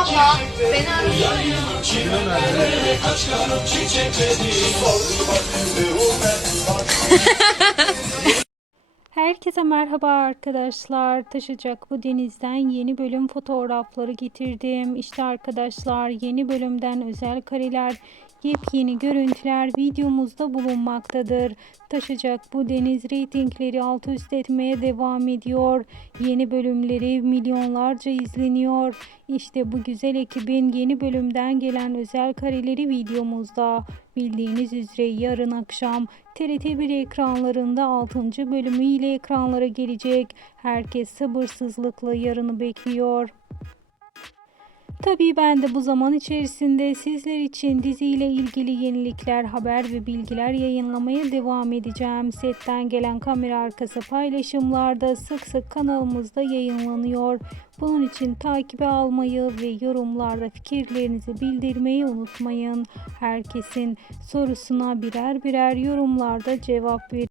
abla. Beni arasana. Herkese merhaba arkadaşlar. Taşacak bu denizden yeni bölüm fotoğrafları getirdim. İşte arkadaşlar yeni bölümden özel kareler, yepyeni görüntüler videomuzda bulunmaktadır. Taşacak bu deniz reytingleri alt üst etmeye devam ediyor. Yeni bölümleri milyonlarca izleniyor. İşte bu güzel ekibin yeni bölümden gelen özel kareleri videomuzda. Bildiğiniz üzere yarın akşam TRT1 ekranlarında 6. bölümüyle ekranlara gelecek. Herkes sabırsızlıkla yarını bekliyor. Tabii ben de bu zaman içerisinde sizler için diziyle ilgili yenilikler, haber ve bilgiler yayınlamaya devam edeceğim. Setten gelen kamera arkası paylaşımlar da sık sık kanalımızda yayınlanıyor. Bunun için takibe almayı ve yorumlarda fikirlerinizi bildirmeyi unutmayın. Herkesin sorusuna birer birer yorumlarda cevap verin.